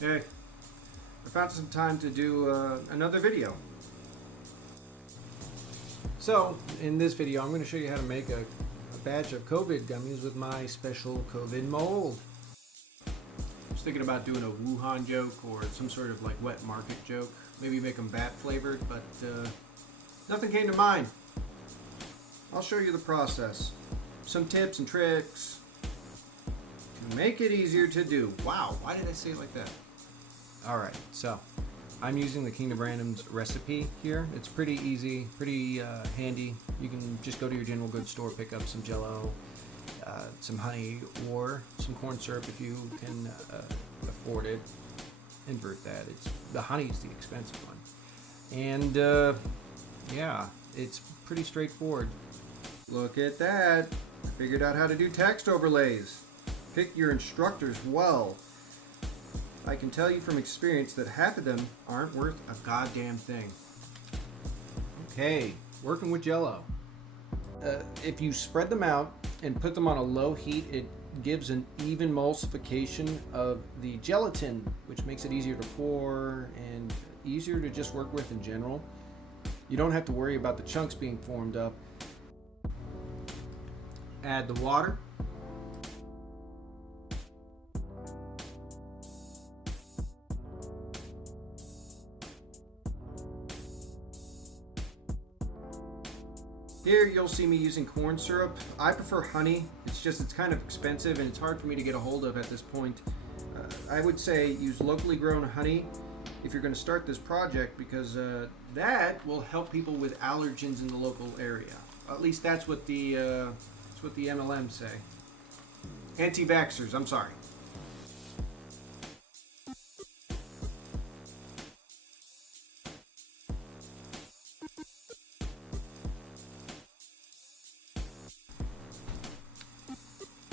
Hey, I found some time to do another video. So, in this video, I'm going to show you how to make a batch of COVID gummies with my special COVID mold. I was thinking about doing a Wuhan joke or some sort of like wet market joke. Maybe make them bat flavored, but nothing came to mind. I'll show you the process. Some tips and tricks to make it easier to do. Wow, why did I say it like that? Alright, so I'm using the Kingdom Random's recipe here. It's pretty easy, pretty handy. You can just go to your general goods store, pick up some jello, some honey, or some corn syrup if you can afford it. Invert that. The honey's the expensive one. And yeah, it's pretty straightforward. Look at that. I figured out how to do text overlays. Pick your instructors well. I can tell you from experience that half of them aren't worth a goddamn thing. Okay, working with jello. If you spread them out and put them on a low heat, it gives an even emulsification of the gelatin, which makes it easier to pour and easier to just work with in general. You don't have to worry about the chunks being formed up. Add the water. Here you'll see me using corn syrup. I prefer honey. It's kind of expensive and it's hard for me to get a hold of at this point. I would say use locally grown honey if you're going to start this project, because that will help people with allergens in the local area. At least that's what the MLMs say. Anti-vaxxers, I'm sorry.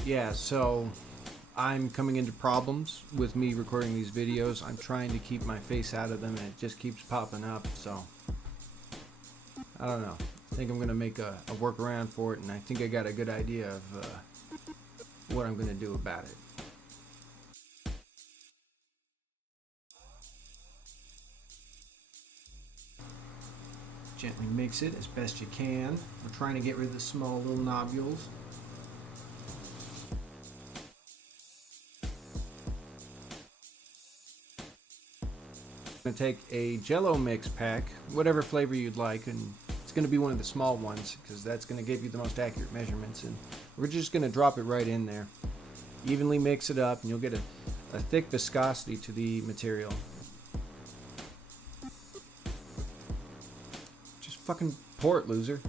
Yeah, so I'm coming into problems with me recording these videos. I'm trying to keep my face out of them and it just keeps popping up, so I don't know. I think I'm going to make a workaround for it, and I think I got a good idea of what I'm going to do about it. Gently mix it as best you can. We're trying to get rid of the small little nodules. I'm going to take a jello mix pack, whatever flavor you'd like, and it's going to be one of the small ones because that's going to give you the most accurate measurements, and we're just going to drop it right in there. Evenly mix it up and you'll get a thick viscosity to the material. Just fucking pour it, loser.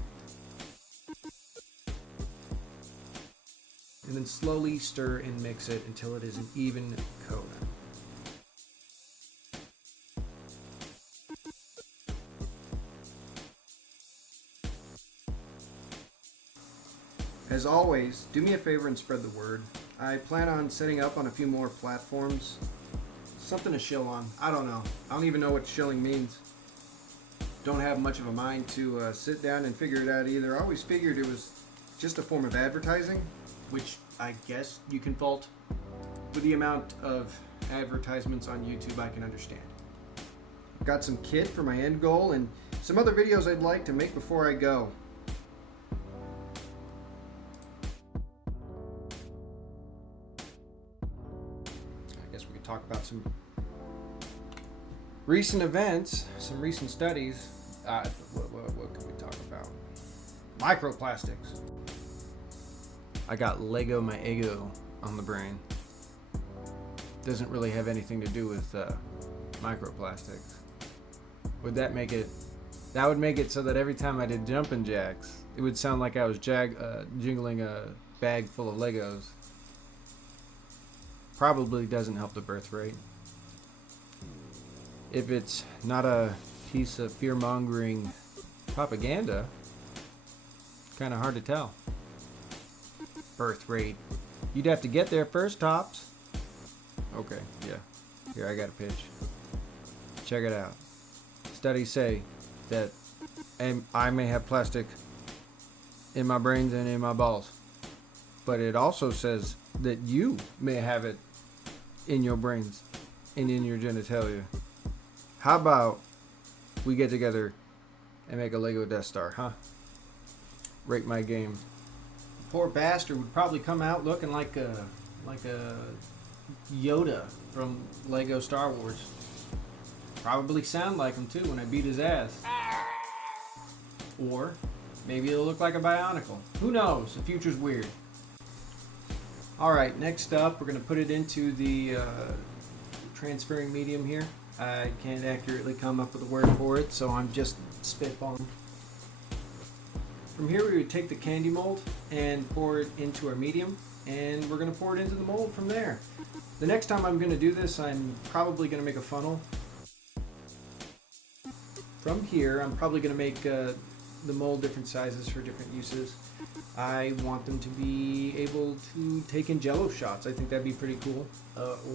And then slowly stir and mix it until it is an even coat. As always, do me a favor and spread the word. I plan on setting up on a few more platforms. Something to shill on. I don't know. I don't even know what shilling means. Don't have much of a mind to sit down and figure it out either. I always figured it was just a form of advertising, which I guess you can fault. With the amount of advertisements on YouTube, I can understand. Got some kit for my end goal and some other videos I'd like to make before I go. Talk about some recent events, some recent studies. What can we talk about? Microplastics. I got Lego my ego on the brain. Doesn't really have anything to do with microplastics. Would that make it? That would make it so that every time I did jumping jacks, it would sound like I was jingling a bag full of Legos. Probably doesn't help the birth rate. If it's not a piece of fear-mongering propaganda, kind of hard to tell. Birth rate. You'd have to get there first, Tops. Okay, yeah. Here, I got a pitch. Check it out. Studies say that I may have plastic in my brains and in my balls. But it also says that you may have it in your brains and in your genitalia. How about we get together and make a Lego Death Star, huh? Rate my game. Poor bastard would probably come out looking like a Yoda from Lego Star Wars. Probably sound like him too when I beat his ass. Or maybe it'll look like a Bionicle. Who knows? The future's weird. Alright, next up we're going to put it into the transferring medium here. I can't accurately come up with a word for it, so I'm just spitballing. From here we would take the candy mold and pour it into our medium, and we're going to pour it into the mold from there. The next time I'm going to do this, I'm probably going to make a funnel. From here, I'm probably going to make the mold different sizes for different uses. I want them to be able to take in jello shots. I think that'd be pretty cool.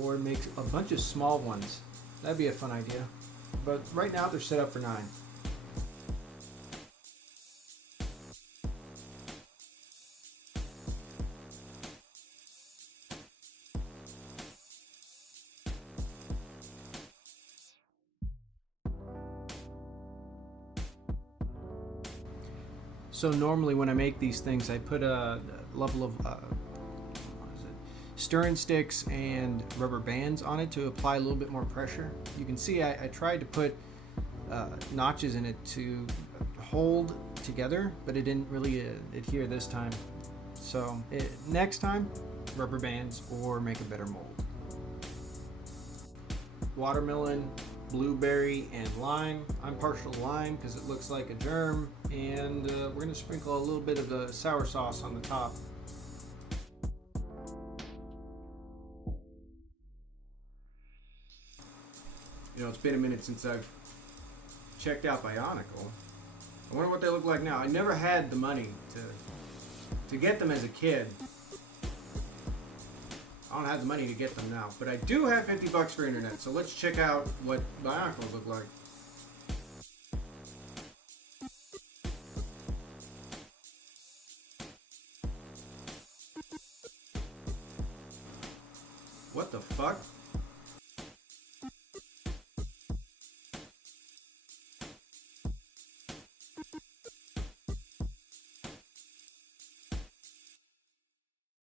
Or make a bunch of small ones. That'd be a fun idea. But right now they're set up for 9. So normally when I make these things, I put a level of stirring sticks and rubber bands on it to apply a little bit more pressure. You can see I tried to put notches in it to hold together, but it didn't really adhere this time. So next time, rubber bands or make a better mold. Watermelon, blueberry, and lime. I'm partial to lime because it looks like a germ, and we're going to sprinkle a little bit of the sour sauce on the top. You know, it's been a minute since I've checked out Bionicle. I wonder what they look like now. I never had the money to get them as a kid. I don't have the money to get them now, but I do have $50 for internet, so let's check out what Bionicles look like. What the fuck?